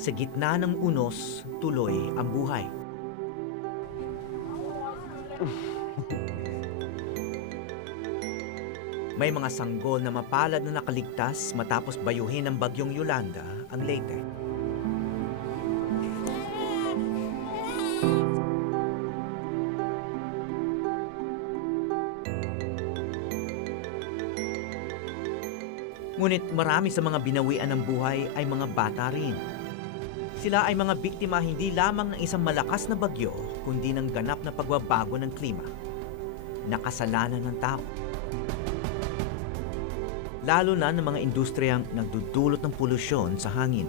Sa gitna ng unos, tuloy ang buhay. May mga sanggol na mapalad na nakaligtas matapos bayuhin ng bagyong Yolanda ang Leyte. Ngunit marami sa mga binawian ng buhay ay mga bata rin. Sila ay mga biktima hindi lamang ng isang malakas na bagyo, kundi ng ganap na pagbabago ng klima. Nakasalanan ng tao. Lalo na ng mga industriyang nagdudulot ng polusyon sa hangin.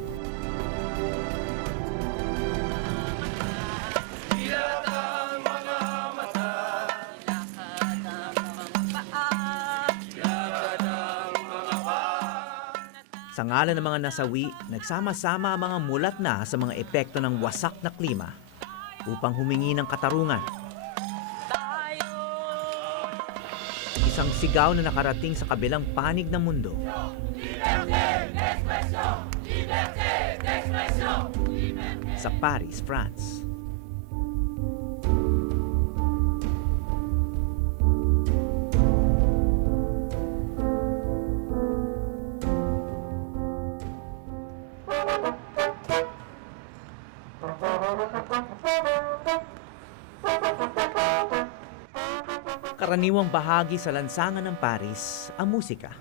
Sa ngalan ng mga nasawi, nagsama-sama ang mga mulat na sa mga epekto ng wasak na klima upang humingi ng katarungan. Isang sigaw na nakarating sa kabilang panig ng mundo. Sa Paris, France. Karaniwang bahagi sa lansangan ng Paris ang musika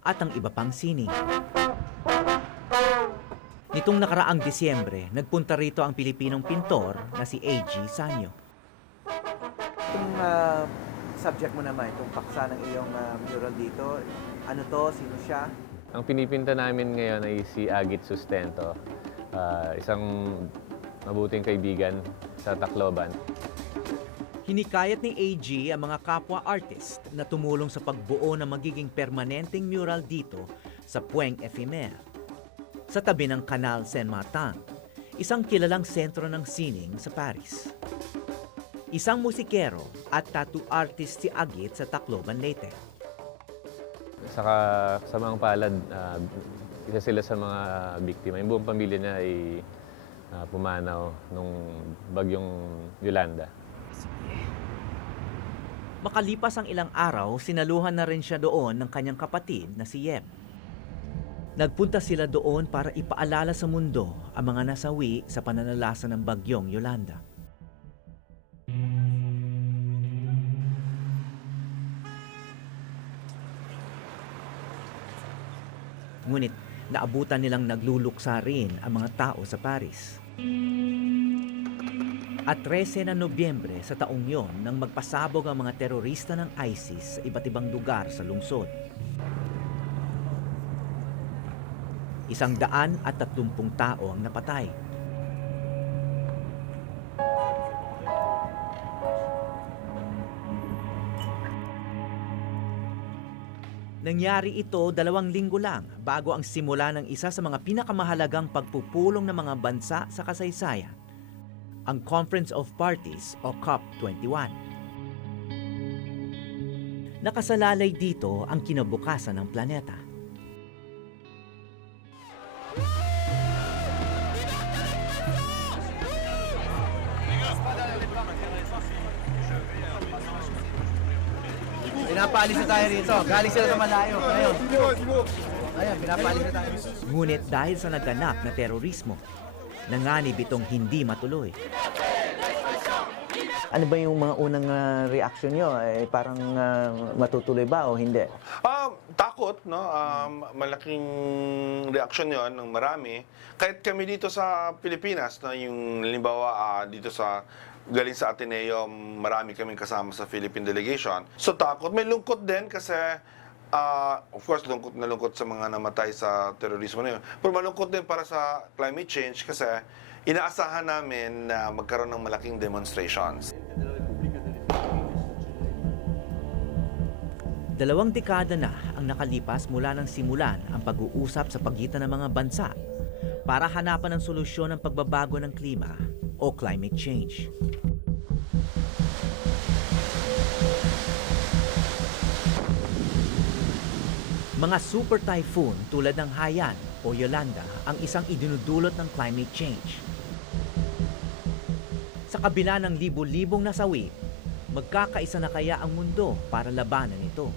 at ang iba pang sining. Nitong nakaraang Disyembre, nagpunta rito ang Pilipinong pintor na si A.G. Sanyo. Itong subject mo naman, itong paksa ng iyong mural dito, ano to, sino siya? Ang pinipinta namin ngayon ay si Agit Sustento, isang mabuting kaibigan sa Tacloban. Hinikayat ni A.G. ang mga kapwa artist na tumulong sa pagbuo ng magiging permanenteng mural dito sa Pueng Ephemer, sa tabi ng Canal Saint-Martin, isang kilalang sentro ng sining sa Paris. Isang musikero at tattoo artist si Agit sa Tacloban, Leyte. Saka sa mga palad, isa sila sa mga biktima. Yung buong pamilya niya ay pumanaw nung bagyong Yolanda. Makalipas ang ilang araw, sinaluhan na rin siya doon ng kanyang kapatid na si Yem. Nagpunta sila doon para ipaalala sa mundo ang mga nasawi sa pananalasa ng bagyong Yolanda. Ngunit naabutan nilang nagluluksa rin ang mga tao sa Paris. At 13 na Nobyembre sa taong yon nang magpasabog ang mga terorista ng ISIS sa iba't ibang lugar sa lungsod. 130 tao ang napatay. Nangyari ito 2 linggo lang bago ang simula ng isa sa mga pinakamahalagang pagpupulong ng mga bansa sa kasaysayan, ang Conference of Parties o COP21. Nakasalalay dito ang kinabukasan ng planeta. Pinapalis na tayo rito. Galing sila sa malayo. Ngayon. Ayan, pinapalis na tayo. Ngunit dahil sa naganap na terorismo, nanganib itong hindi matuloy. Ano ba yung mga unang reaction nyo? Parang matutuloy ba o hindi? Takot, no? Malaking reaksyon yon ng marami. Kahit kami dito sa Pilipinas, no? Yung halimbawa dito sa galing sa Ateneo, marami kaming kasama sa Philippine delegation. So takot, may lungkot din kasi of course lungkot na lungkot sa mga namatay sa terorismo na yun. Pero malungkot din para sa climate change kasi inaasahan namin na magkaroon ng malaking demonstrations. 2 dekada na ang nakalipas mula nang simulan ang pag-uusap sa pagitan ng mga bansa para hanapan ng solusyon ng pagbabago ng klima o climate change. Mga super typhoon tulad ng Haiyan o Yolanda ang isang idinudulot ng climate change. Sa kabila ng libo-libong nasawi, magkakaisa na kaya ang mundo para labanan ito?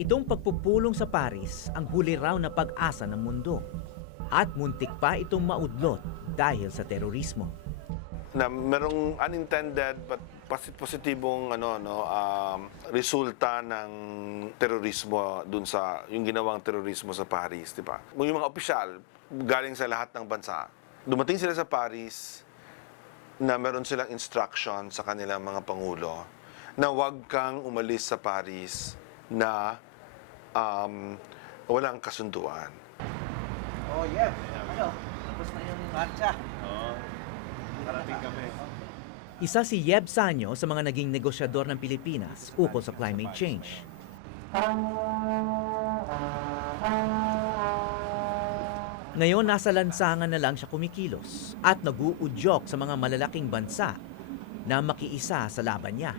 Itong pagpupulong sa Paris ang huli raw na pag-asa ng mundo. At muntik pa itong maudlot dahil sa terorismo. Na merong unintended but positibong resulta ng terorismo dun sa yung ginawang terorismo sa Paris, di ba? Yung mga opisyal galing sa lahat ng bansa, dumating sila sa Paris na meron silang instruction sa kanilang mga pangulo na huwag kang umalis sa Paris na walang kasunduan. Oh, yeah. Ano? Tapos na yung marcha. Isa si Yeb Sanyo sa mga naging negosyador ng Pilipinas ukol sa climate change. Ngayon nasa lansangan na lang siya kumikilos at nag-uudyok sa mga malalaking bansa na makiisa sa laban niya.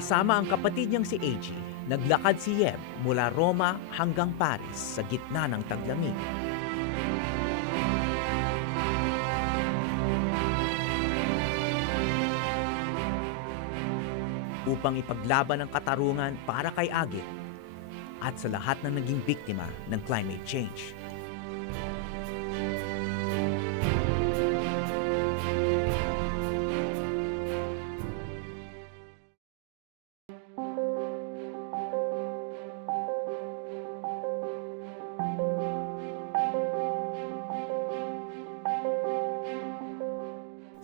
Kasama ang kapatid niyang si AG, naglakad si Yeb mula Roma hanggang Paris sa gitna ng taglamig. Upang ipaglaban ang katarungan para kay Agit at sa lahat ng naging biktima ng climate change.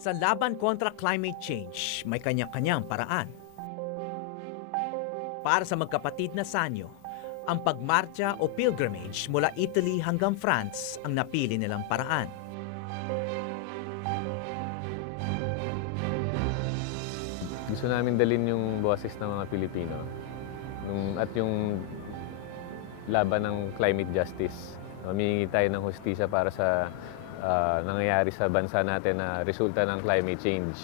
Sa laban kontra climate change, may kanya-kanyang paraan. Para sa magkapatid na Sanyo, ang pagmarcha o pilgrimage mula Italy hanggang France ang napili nilang paraan. Gusto namin dalhin yung boses ng mga Pilipino at yung laban ng climate justice. Humingi tayo ng hustisya para sa nangyayari sa bansa natin na resulta ng climate change.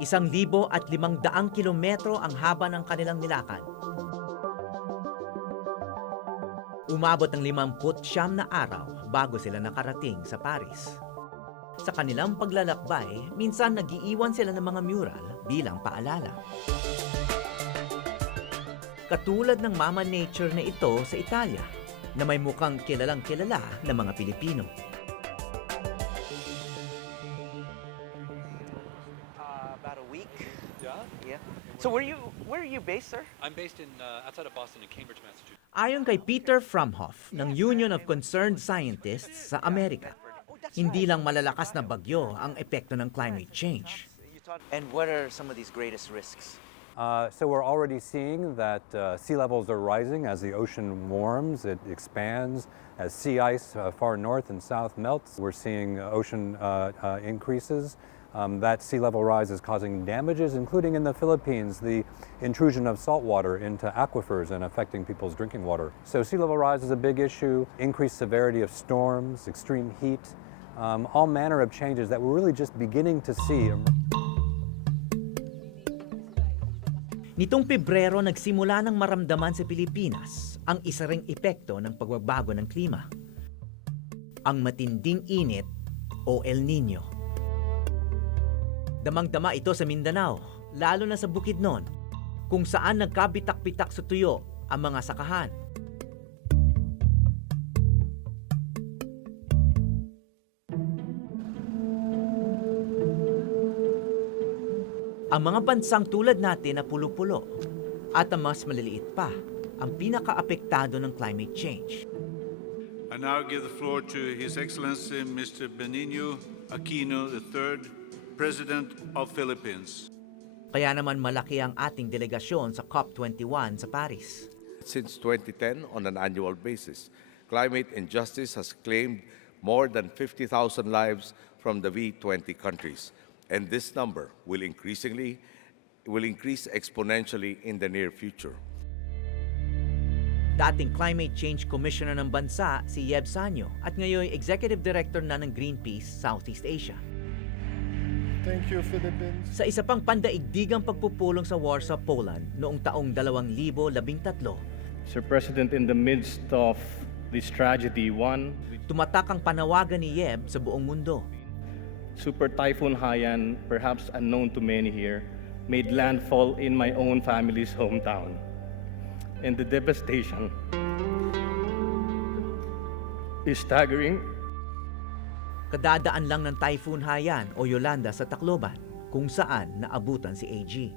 1,500 kilometro ang haba ng kanilang nilakad. Umabot ng 59 na araw bago sila nakarating sa Paris. Sa kanilang paglalakbay, minsan nag-iiwan sila ng mga mural bilang paalala. Katulad ng Mama Nature na ito sa Italia, na may mukhang kilalang-kilala ng mga Pilipino. About a week. Yeah. So where are you based, sir? I'm based in outside of Boston in Cambridge, Massachusetts. Ayon kay Peter Fromhoff ng Union of Concerned Scientists sa Amerika, hindi lang malalakas na bagyo ang epekto ng climate change. And what are some of these greatest risks? So we're already seeing that sea levels are rising as the ocean warms, it expands. As sea ice far north and south melts, we're seeing ocean increases. That sea level rise is causing damages, including in the Philippines, the intrusion of salt water into aquifers and affecting people's drinking water. So sea level rise is a big issue, increased severity of storms, extreme heat, all manner of changes that we're really just beginning to see. Nitong Pebrero nagsimula ng maramdaman sa Pilipinas ang isa ring epekto ng pagbabago ng klima. Ang matinding init o El Nino. Damang-dama ito sa Mindanao, lalo na sa Bukidnon, kung saan nagkabitak-bitak sa tuyo ang mga sakahan. Ang mga bansang tulad natin na pulo-pulo at ang mas maliliit pa ang pinaka-apektado ng climate change. I now give the floor to His Excellency Mr. Benigno Aquino III, President of Philippines. Kaya naman malaki ang ating delegasyon sa COP21 sa Paris. Since 2010, on an annual basis, climate injustice has claimed more than 50,000 lives from the V20 countries. And this number will increase exponentially in the near future. Dating Climate Change Commissioner ng bansa si Yeb Sanyo at ngayon Executive Director na ng Greenpeace Southeast Asia. Thank you, Philippines. Sa isa pang pandaigdigang pagpupulong sa war sa Poland noong taong 2013, Sir President, in the midst of this tragedy, one tumatak ang panawagan ni Yeb sa buong mundo. Super Typhoon Haiyan, perhaps unknown to many here, made landfall in my own family's hometown. And the devastation is staggering. Kadadaan lang ng Typhoon Haiyan o Yolanda sa Tacloban, kung saan naabutan si AG.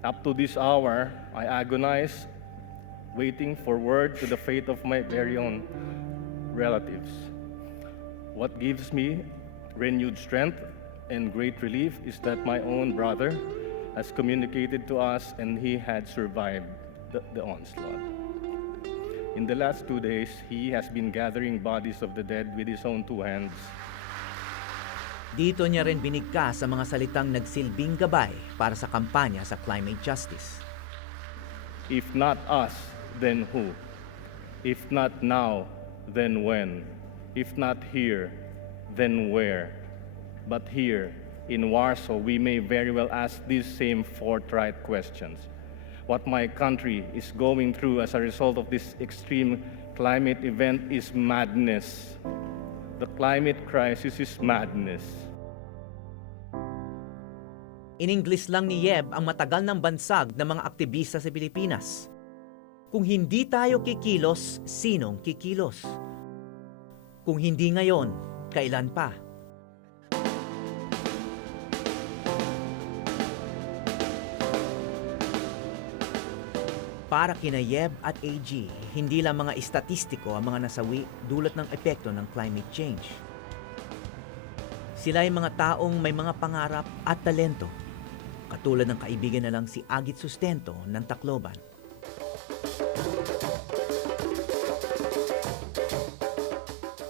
Up to this hour, I agonize, waiting for word to the fate of my very own relatives. What gives me renewed strength and great relief is that my own brother has communicated to us and he had survived the onslaught. In the last 2 days, he has been gathering bodies of the dead with his own 2 hands. Dito niya rin binigkas sa mga salitang nagsilbing gabay para sa kampanya sa climate justice. If not us, then who? If not now, then when? If not here, then where? But here, in Warsaw, we may very well ask these same forthright questions. What my country is going through as a result of this extreme climate event is madness. The climate crisis is madness. In-English lang ni Yeb ang matagal ng bansag ng mga aktivista sa Pilipinas. Kung hindi tayo kikilos, sinong kikilos? Kung hindi ngayon, kailan pa? Para kina Yeb at AG, hindi lang mga estatistiko ang mga nasawi dulot ng epekto ng climate change. Sila ay mga taong may mga pangarap at talento, katulad ng kaibigan na lang si Agit Sustento ng Tacloban.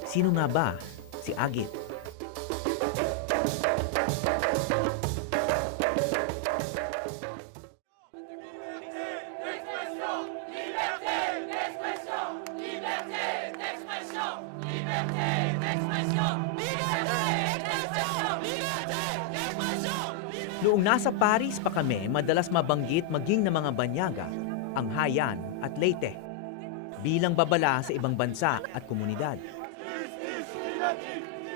Sino nga ba si Agit? Noong nasa Paris pa kami, madalas mabanggit maging ng mga banyaga ang Haiyan at Leyte bilang babala sa ibang bansa at komunidad.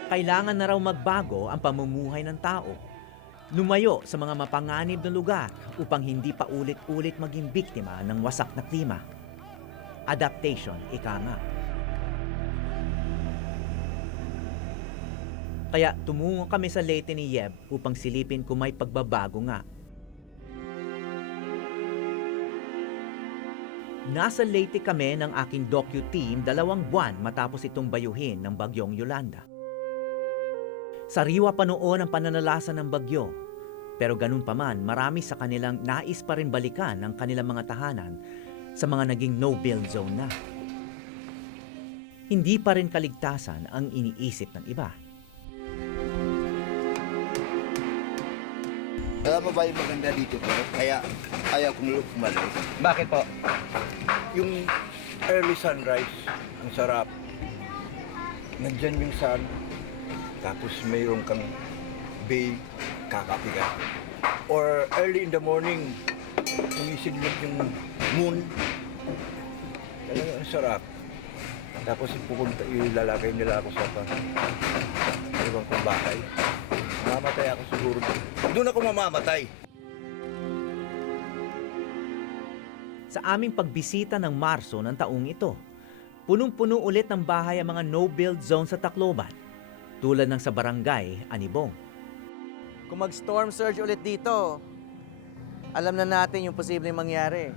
Kailangan na raw magbago ang pamumuhay ng tao, lumayo sa mga mapanganib na lugar upang hindi pa ulit-ulit maging biktima ng wasak na klima. Adaptation, ika nga. Kaya tumungo kami sa Leyte ni Yeb upang silipin kung may pagbabago nga. Nasa Leyte kami ng aking docu-team 2 buwan matapos itong bayuhin ng bagyong Yolanda. Sariwa pa noon ang pananalasa ng bagyo, pero ganun pa man marami sa kanilang nais pa rin balikan ang kanilang mga tahanan sa mga naging no-build zone na. Hindi pa rin kaligtasan ang iniisip ng iba. Alam mo ba yung maganda dito po? Kaya ayaw kong umalis. Bakit po? Yung early sunrise, ang sarap. Nandyan yung sun, tapos mayroon kang bay, kakapiga. Or early in the morning, umisidlip yung moon. Talaga ang sarap. Tapos ilalagay nila ako sa ibang kong bahay. Mamamatay ako siguro. Doon ako mamamatay. Sa aming pagbisita ng Marso ng taong ito, punong-puno ulit ng bahay ang mga no-build zone sa Tacloban, tulad ng sa barangay Anibong. Kung mag-storm surge ulit dito, alam na natin yung posibleng mangyari.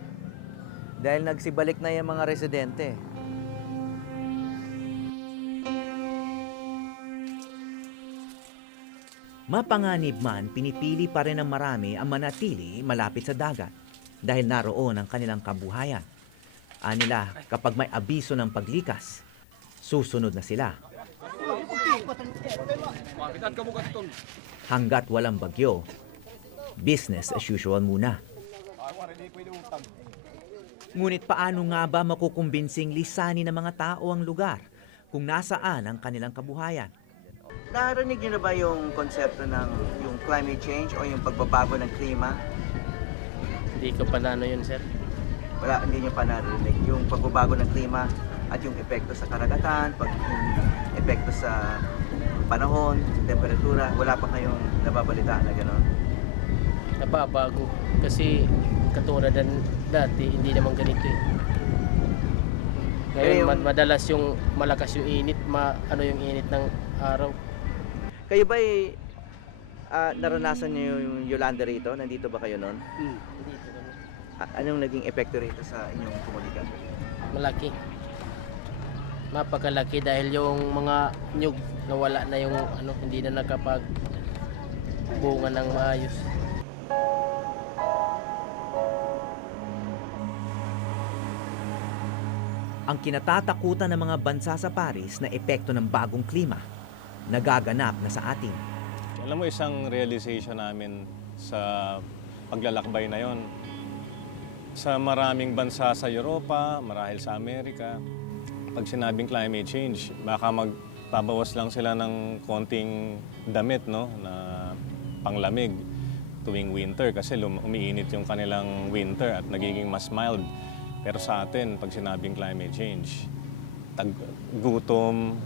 Dahil nagsibalik na yung mga residente. Mapanganib man, pinipili pa rin ng marami ang manatili malapit sa dagat dahil naroon ang kanilang kabuhayan. Anila, kapag may abiso ng paglikas, susunod na sila. Hanggat walang bagyo, business as usual muna. Ngunit paano nga ba makukumbinsing lisanin ng mga tao ang lugar kung nasaan ang kanilang kabuhayan? Narinig niyo na ba yung konsepto ng yung climate change o yung pagbabago ng klima? Hindi ko pa na yun, sir. Wala, hindi niyo pa narinig. Yung pagbabago ng klima at yung epekto sa karagatan, yung epekto sa panahon, sa temperatura, wala pa kayong nababalitaan na gano'n? Nababago. Kasi katulad dati, hindi naman ganito eh. Ngayon, madalas yung malakas yung init, yung init ng araw. Kayo ba naranasan niyo yung Yolanda rito? Nandito ba kayo noon? Dito kami. Anong naging epekto rito sa inyong komunidad? Malaki. Napakalaki dahil yung mga nyug nawala na yung hindi na nakapag-bunga ng maayos. Ang kinatatakutan ng mga bansa sa Paris na epekto ng bagong klima, nagaganap na sa atin. Alam mo, isang realization namin sa paglalakbay na yon, sa maraming bansa sa Europa, marahil sa Amerika, pag sinabing climate change, baka magpabawas lang sila ng konting damit, no, na panglamig tuwing winter kasi umiinit yung kanilang winter at nagiging mas mild. Pero sa atin, pag sinabing climate change, gutom,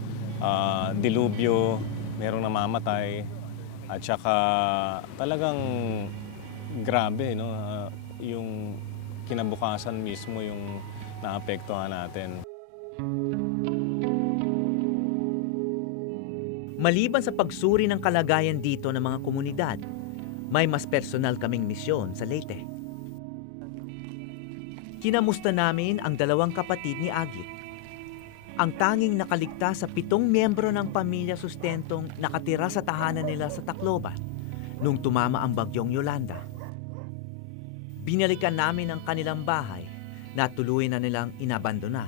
dilubyo, merong namamatay, at saka talagang grabe, no? Yung kinabukasan mismo yung naapektuhan natin. Maliban sa pagsuri ng kalagayan dito ng mga komunidad, may mas personal kaming misyon sa Leyte. Kinamusta namin ang 2 kapatid ni Agit. Ang tanging nakaligtas sa 7 miyembro ng pamilya sustentong nakatira sa tahanan nila sa Tacloban nung tumama ang bagyong Yolanda. Binalikan namin ang kanilang bahay na tuluyan na nilang inabandona.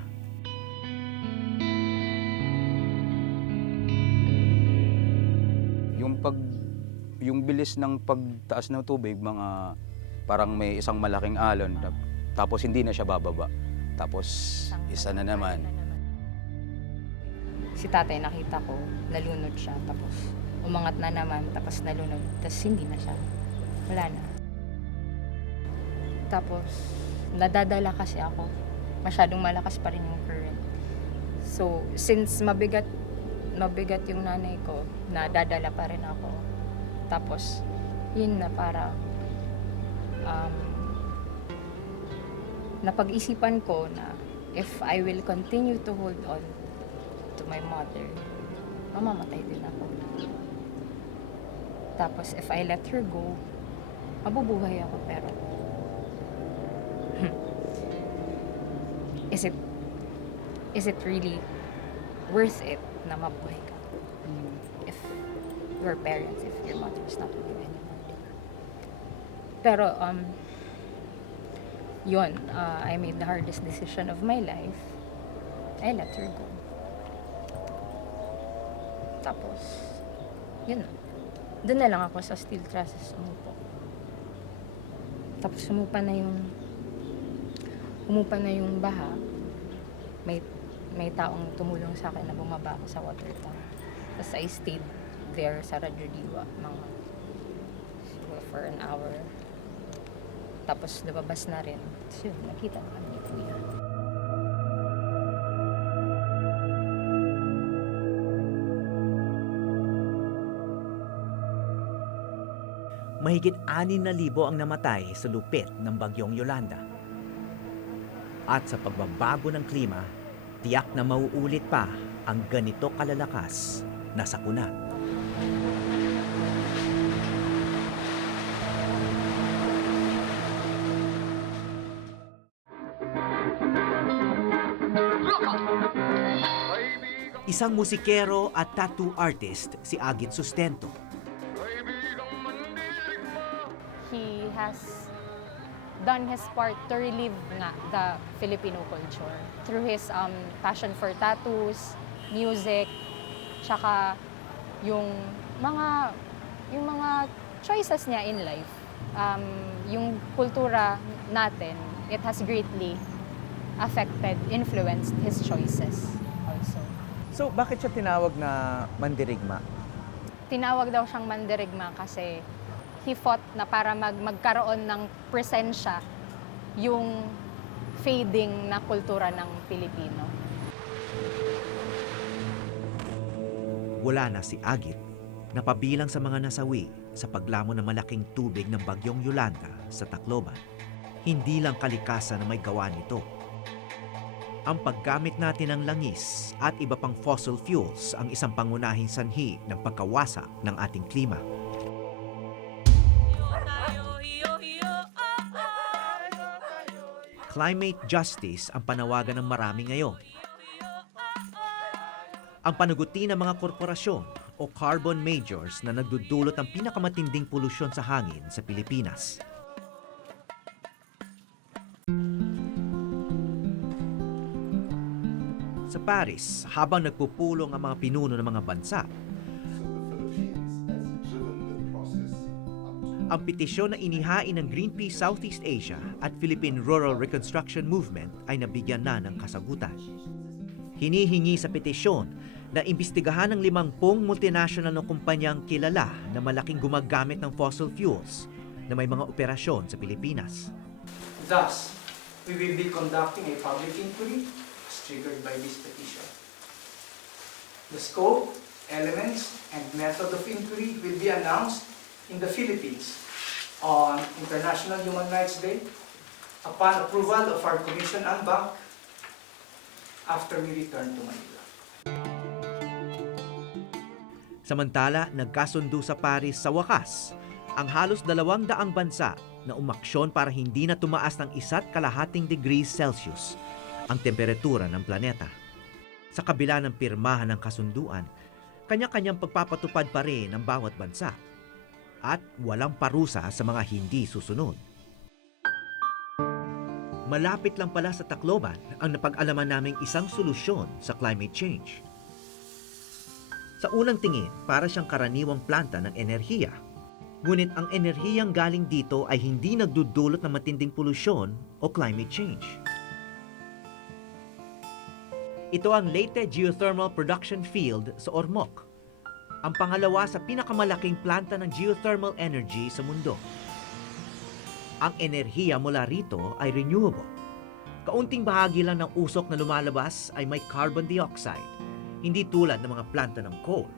Yung bilis ng pagtaas ng tubig, mga parang may isang malaking alon, tapos hindi na siya bababa. Tapos isa na naman. Si tatay nakita ko, nalunod siya, tapos umangat na naman, tapos nalunod, tapos hindi na siya. Wala na. Tapos nadadala kasi ako. Masyadong malakas pa rin yung current. So, since mabigat yung nanay ko, nadadala pa rin ako. Tapos, yun na para napag-isipan ko na if I will continue to hold on to my mother, mamamatay din ako. Tapos, if I let her go, mabubuhay ako, pero is it really worth it na mabuhay ka? If your parents, if your mother is not with you anymore. Pero, yun, I made the hardest decision of my life. I let her go. Tapos, yun na. Doon na lang ako sa steel trusses umupo. Tapos humupa na yung baha. May taong tumulong sa akin na bumaba ako sa water tank. Tapos I stayed there sa Radyo Diwa for an hour. Tapos lumabas na rin. So yun, nakita na kami ni Kuya. Mahigit 6,000 ang namatay sa lupit ng bagyong Yolanda. At sa pagbabago ng klima, tiyak na mauulit pa ang ganito kalalakas na sakuna. Isang musikero at tattoo artist si Agit Sustento. He has done his part to relive the Filipino culture through his passion for tattoos, music, tsaka yung mga choices niya in life. Yung kultura natin, it has greatly affected, influenced his choices also. So, bakit siya tinawag na mandirigma? tinawag daw siyang mandirigma kasi he fought na para magkaroon ng presensya yung fading na kultura ng Pilipino. Wala na si Agit, napabilang sa mga nasawi sa paglamon ng malaking tubig ng bagyong Yolanda sa Tacloban. Hindi lang kalikasan na may gawa nito. Ang paggamit natin ng langis at iba pang fossil fuels ang isang pangunahing sanhi ng pagkawasak ng ating klima. Climate justice ang panawagan ng marami ngayon. Ang panaguti ng mga korporasyon o carbon majors na nagdudulot ng pinakamatinding polusyon sa hangin sa Pilipinas. Sa Paris, habang nagpupulong ang mga pinuno ng mga bansa, ang petisyon na inihain ng Greenpeace Southeast Asia at Philippine Rural Reconstruction Movement ay nabigyan na ng kasagutan. Hinihingi sa petisyon na imbestigahan ng 50 multinational na kumpanyang kilala na malaking gumagamit ng fossil fuels na may mga operasyon sa Pilipinas. Thus, we will be conducting a public inquiry as triggered by this petition. The scope, elements, and method of inquiry will be announced in the Philippines on International Human Rights Day upon approval of our Commission en banc after we return to Manila. Samantala, nagkasundo sa Paris sa wakas ang halos 200 bansa na umaksyon para hindi na tumaas ng 1.5 degrees Celsius ang temperatura ng planeta. Sa kabila ng pirmahan ng kasunduan, kanya-kanyang pagpapatupad pa rin ng bawat bansa at walang parusa sa mga hindi susunod. Malapit lang pala sa Tacloban ang napag-alaman naming isang solusyon sa climate change. Sa unang tingin, para siyang karaniwang planta ng enerhiya. Ngunit ang enerhiyang galing dito ay hindi nagdudulot ng matinding polusyon o climate change. Ito ang Leyte Geothermal Production Field sa Ormoc, ang pangalawa sa pinakamalaking planta ng geothermal energy sa mundo. Ang enerhiya mula rito ay renewable. Kaunting bahagi lang ng usok na lumalabas ay may carbon dioxide, hindi tulad ng mga planta ng coal.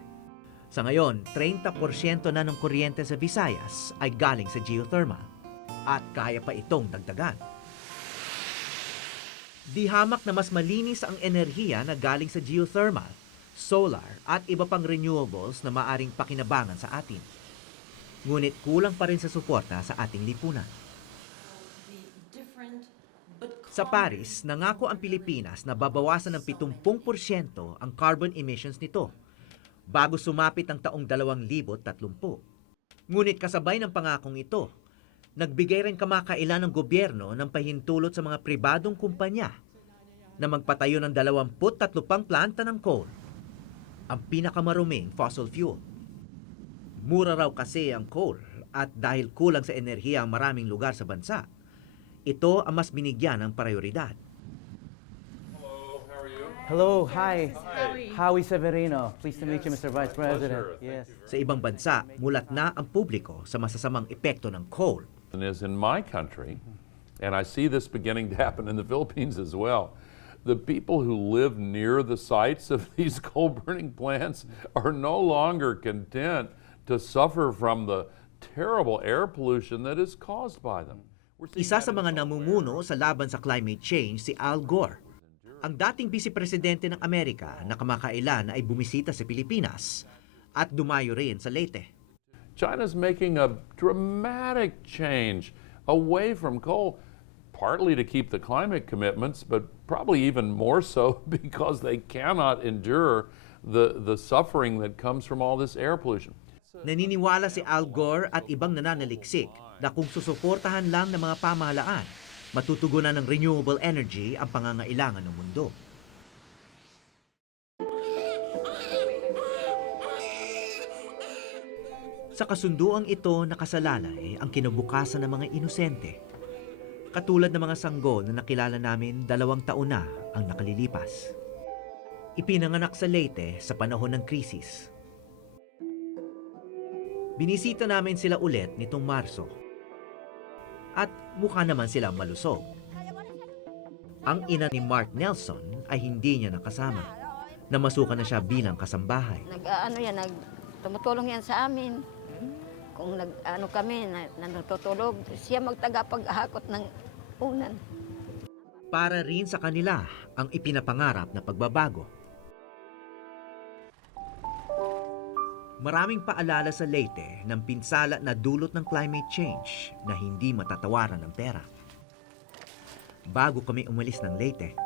Sa ngayon, 30% na ng kuryente sa Visayas ay galing sa geothermal at kaya pa itong dagdagan. Di hamak na mas malinis ang enerhiya na galing sa geothermal, solar at iba pang renewables na maaring pakinabangan sa atin. Ngunit kulang pa rin sa suporta sa ating lipunan. Sa Paris, nangako ang Pilipinas na babawasan ng 70% ang carbon emissions nito bago sumapit ang taong 2030. Ngunit kasabay ng pangakong ito, nagbigay rin kamakailan ng gobyerno ng pahintulot sa mga pribadong kumpanya na magpatayo ng 23 pang planta ng coal, ang pinakamaruming fossil fuel. Mura raw kasi ang coal at dahil kulang sa enerhiya ang maraming lugar sa bansa, ito ang mas binigyan ng prioridad. Hello, hi. Howie Severino. Pleased to meet you, Mr. Vice President. Yes. Sa ibang bansa, mulat na ang publiko sa masasamang epekto ng coal. Is in my country, and I see this beginning to happen in the Philippines as well. The people who live near the sites of these coal-burning plants are no longer content to suffer from the terrible air pollution that is caused by them. Isa sa mga namumuno sa laban sa climate change si Al Gore, ang dating vice-presidente ng Amerika na kamakailan ay bumisita sa Pilipinas at dumayo rin sa Leyte. China's making a dramatic change away from coal, partly to keep the climate commitments, but probably even more so because they cannot endure the suffering that comes from all this air pollution. Naniniwala si Al Gore at ibang nananaliksik na kung susuportahan lang ng mga pamahalaan, matutugunan ng renewable energy ang pangangailangan ng mundo. Sa kasunduang ito, nakasalalay ang kinabukasan ng mga inosente. Katulad ng mga sanggol na nakilala namin 2 taon na ang nakalilipas. Ipinanganak sa Leyte sa panahon ng krisis. Binisita namin sila ulit nitong Marso. At mukha naman silang malusog. Ang ina ni Mark Nelson ay hindi niya nakasama. Namasukan na siya bilang kasambahay. Tumutulong yan sa amin. Kung kami, natutulog, siya magtagapag-hakot ng unan. Para rin sa kanila ang ipinapangarap na pagbabago. Maraming paalala sa Leyte ng pinsala na dulot ng climate change na hindi matatawaran ng pera. Bago kami umalis ng Leyte,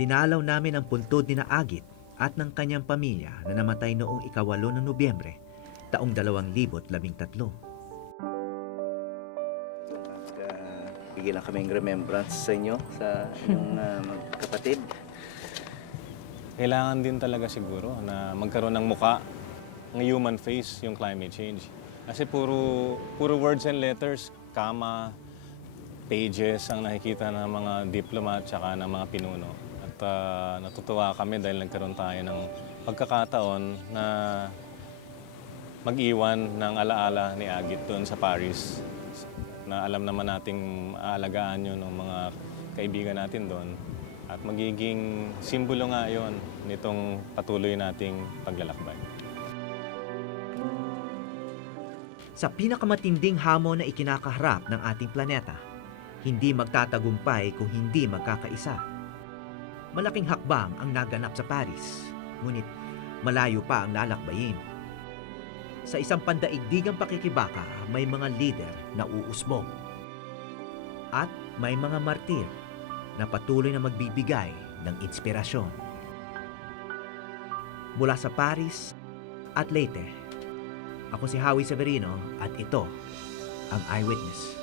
dinalaw namin ang puntod ni Agit at ng kanyang pamilya na namatay noong 8 ng Nobyembre, taong 2013. Bigyan lang kaming remembrance sa inyo, sa inyong magkapatid. Kailangan din talaga siguro na magkaroon ng muka, ng human face yung climate change. Kasi puro words and letters, kama, pages ang nakikita ng mga diplomat tsaka ng mga pinuno. At natutuwa kami dahil nagkaroon tayo ng pagkakataon na mag-iwan ng alaala ni Agit doon sa Paris. Na alam naman nating aalagaan yun ng mga kaibigan natin doon. At magiging simbolo nga yun nitong patuloy nating paglalakbay. Sa pinakamatinding hamon na ikinakaharap ng ating planeta, hindi magtatagumpay kung hindi magkakaisa. Malaking hakbang ang naganap sa Paris, ngunit malayo pa ang lalakbayin. Sa isang pandaigdigang pakikibaka, may mga lider na uusbong. At may mga martir na patuloy na magbibigay ng inspirasyon. Mula sa Paris at Leyte, ako si Howie Severino at ito ang Eyewitness.